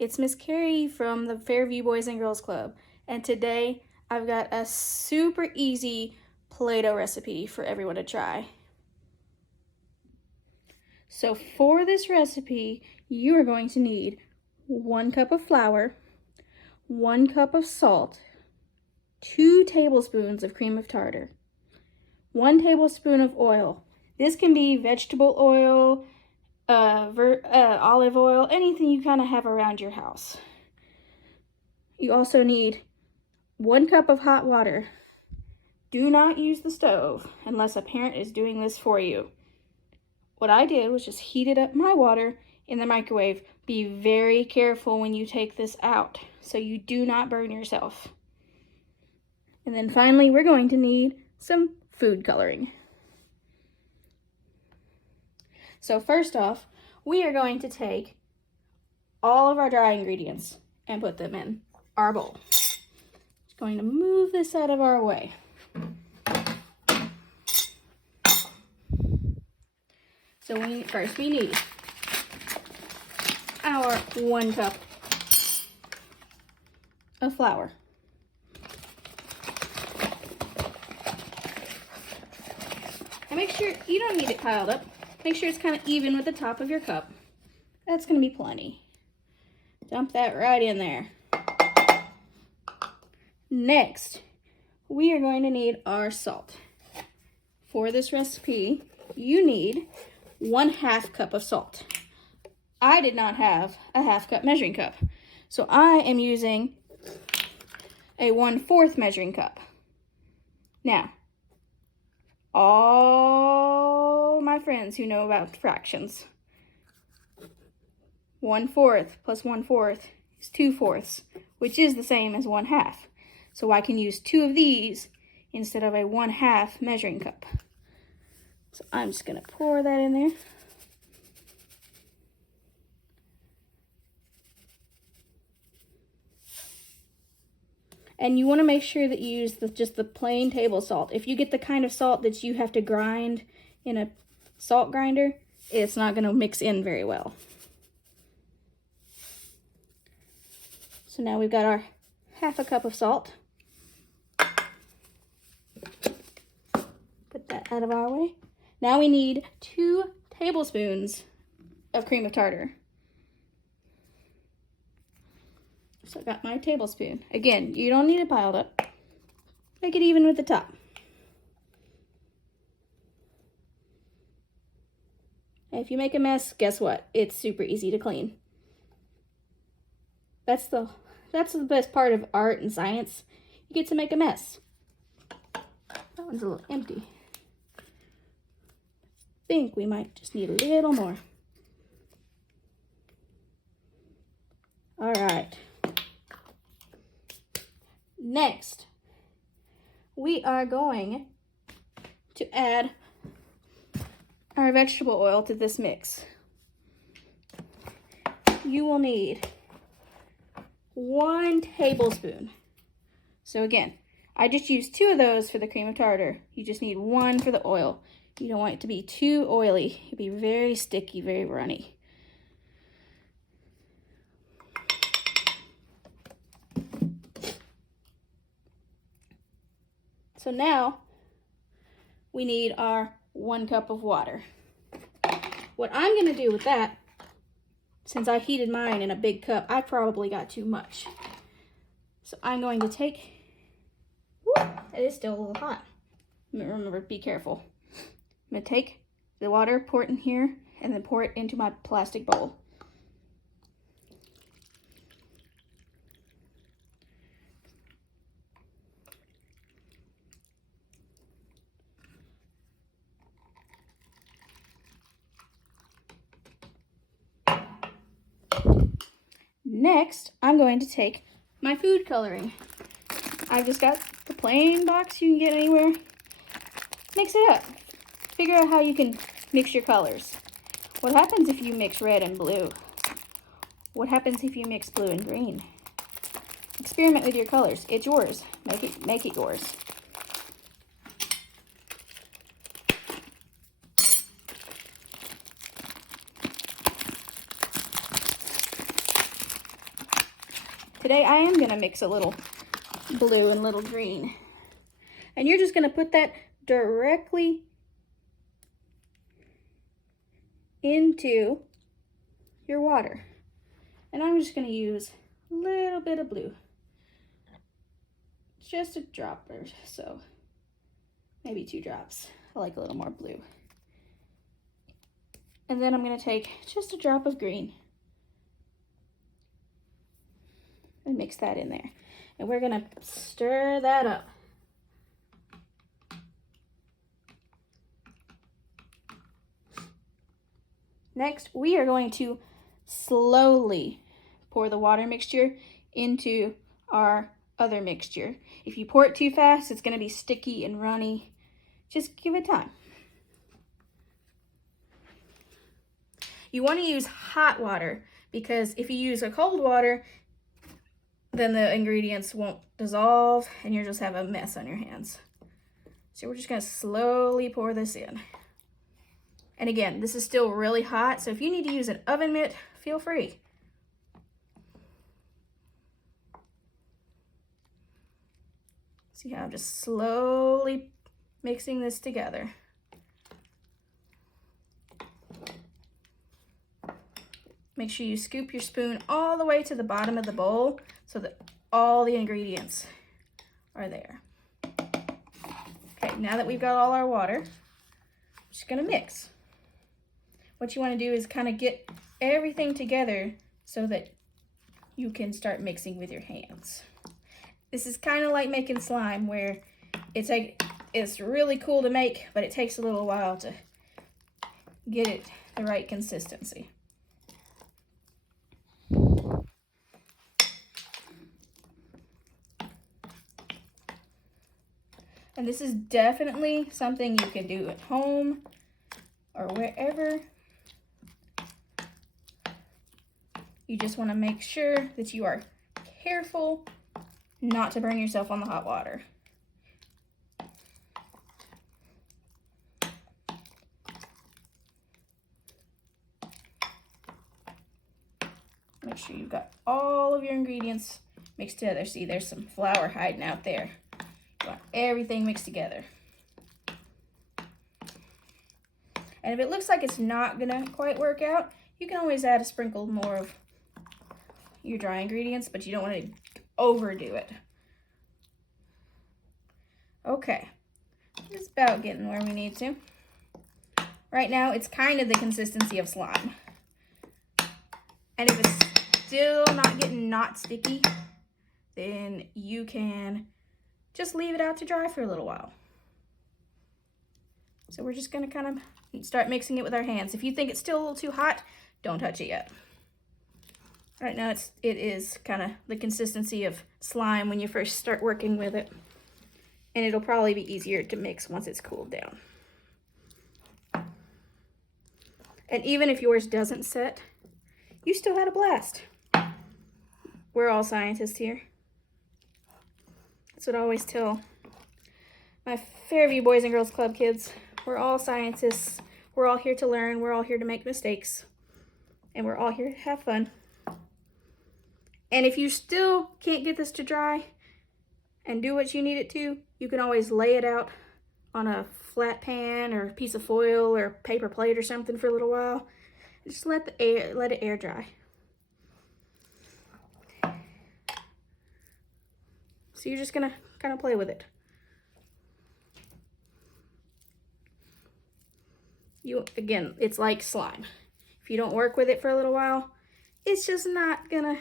It's Miss Carrie from the Fairview Boys and Girls Club, and today I've got a super easy Play-Doh recipe for everyone to try. So for this recipe, you are going to need 1 cup of flour, 1 cup of salt, 2 tablespoons of cream of tartar, 1 tablespoon of oil. This can be vegetable oil, olive oil, anything you kind of have around your house. You also need 1 cup of hot water. Do not use the stove unless a parent is doing this for you. What I did was just heated up my water in the microwave. Be very careful when you take this out so you do not burn yourself. And then finally, we're going to need some food coloring. So first off, we are going to take all of our dry ingredients and put them in our bowl. Just going to move this out of our way. So we need our 1 cup of flour. And make sure you don't need it piled up. Make sure it's kind of even with the top of your cup. That's going to be plenty. Dump that right in there. Next, we are going to need our salt. For this recipe, you need 1/2 cup of salt. I did not have a 1/2 cup measuring cup, so I am using a 1/4 measuring cup. Now, all my friends who know about fractions, 1/4 plus 1/4 is 2/4, which is the same as 1/2. So I can use 2 of these instead of a 1/2 measuring cup. So I'm just gonna pour that in there. And you want to make sure that you use just the plain table salt. If you get the kind of salt that you have to grind in a salt grinder, it's not going to mix in very well. So now we've got our 1/2 cup of salt. Put that out of our way. Now we need 2 tablespoons of cream of tartar. So I got my tablespoon. Again, you don't need it piled up. Make it even with the top. And if you make a mess, guess what? It's super easy to clean. That's the best part of art and science. You get to make a mess. That one's a little empty. I think we might just need a little more. All right. Next, we are going to add our vegetable oil to this mix. You will need 1 tablespoon. So again, I just used 2 of those for the cream of tartar. You just need 1 for the oil. You don't want it to be too oily. It'd be very sticky, very runny. So now we need our 1 cup of water. What I'm going to do with that, since I heated mine in a big cup, I probably got too much. So I'm going to take, it is still a little hot. Remember, be careful. I'm going to take the water, pour it in here, and then pour it into my plastic bowl. Next, I'm going to take my food coloring. I've just got the plain box you can get anywhere. Mix it up. Figure out how you can mix your colors. What happens if you mix red and blue? What happens if you mix blue and green? Experiment with your colors. It's yours. Make it yours. Today I am gonna mix a little blue and a little green. And you're just gonna put that directly into your water. And I'm just gonna use a little bit of blue. Just a drop or so. Maybe 2 drops. I like a little more blue. And then I'm gonna take just a drop of green and mix that in there. And we're gonna stir that up. Next, we are going to slowly pour the water mixture into our other mixture. If you pour it too fast, it's going to be sticky and runny. Just give it time. You want to use hot water because if you use a cold water, then the ingredients won't dissolve and you'll just have a mess on your hands. So we're just going to slowly pour this in. And again, this is still really hot, so if you need to use an oven mitt, feel free. See how I'm just slowly mixing this together. Make sure you scoop your spoon all the way to the bottom of the bowl so that all the ingredients are there. Okay, now that we've got all our water, I'm just gonna mix. What you want to do is kind of get everything together so that you can start mixing with your hands. This is kind of like making slime, where it's really cool to make, but it takes a little while to get it the right consistency. And this is definitely something you can do at home or wherever. You just want to make sure that you are careful not to burn yourself on the hot water. Make sure you've got all of your ingredients mixed together. See, there's some flour hiding out there. You want everything mixed together. And if it looks like it's not gonna quite work out, you can always add a sprinkle more of your dry ingredients, but you don't want to overdo it. Okay, it's about getting where we need to. Right now, it's kind of the consistency of slime. And if it's still not getting not sticky, then you can just leave it out to dry for a little while. So we're just gonna kind of start mixing it with our hands. If you think it's still a little too hot, don't touch it yet. Right now it is kind of the consistency of slime when you first start working with it. And it'll probably be easier to mix once it's cooled down. And even if yours doesn't set, you still had a blast. We're all scientists here. That's what I always tell my Fairview Boys and Girls Club kids. We're all scientists. We're all here to learn. We're all here to make mistakes. And we're all here to have fun. And if you still can't get this to dry and do what you need it to, you can always lay it out on a flat pan or a piece of foil or paper plate or something for a little while. Just let it air dry. So you're just gonna kind of play with it. Again, it's like slime. If you don't work with it for a little while, it's just not gonna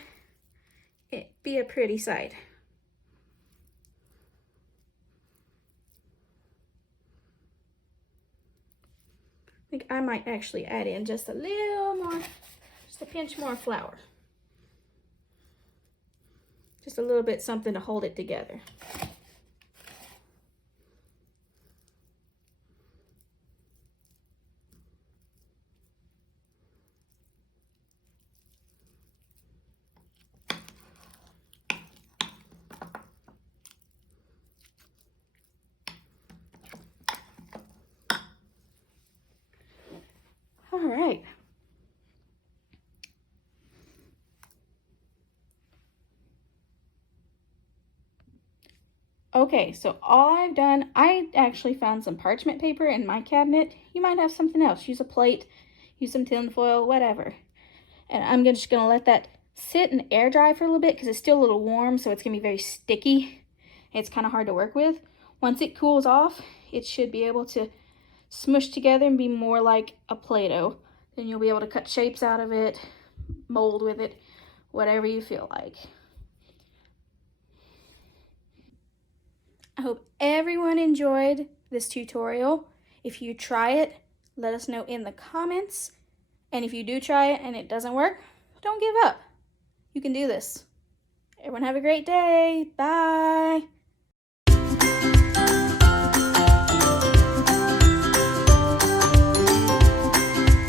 be a pretty sight. I think I might actually add in just a little more, just a pinch more flour. Just a little bit, something to hold it together. All right. I Okay, so all I've done, I actually found some parchment paper in my cabinet. You might have something else. Use a plate, use some tin foil, whatever. And I'm just gonna let that sit and air dry for a little bit because it's still a little warm, so it's gonna be very sticky. It's kind of hard to work with. Once it cools off, it should be able to smush together and be more like a Play-Doh. Then you'll be able to cut shapes out of it, mold with it, whatever you feel like. I hope everyone enjoyed this tutorial. If you try it, let us know in the comments. And if you do try it and it doesn't work, don't give up. You can do this. Everyone have a great day. Bye.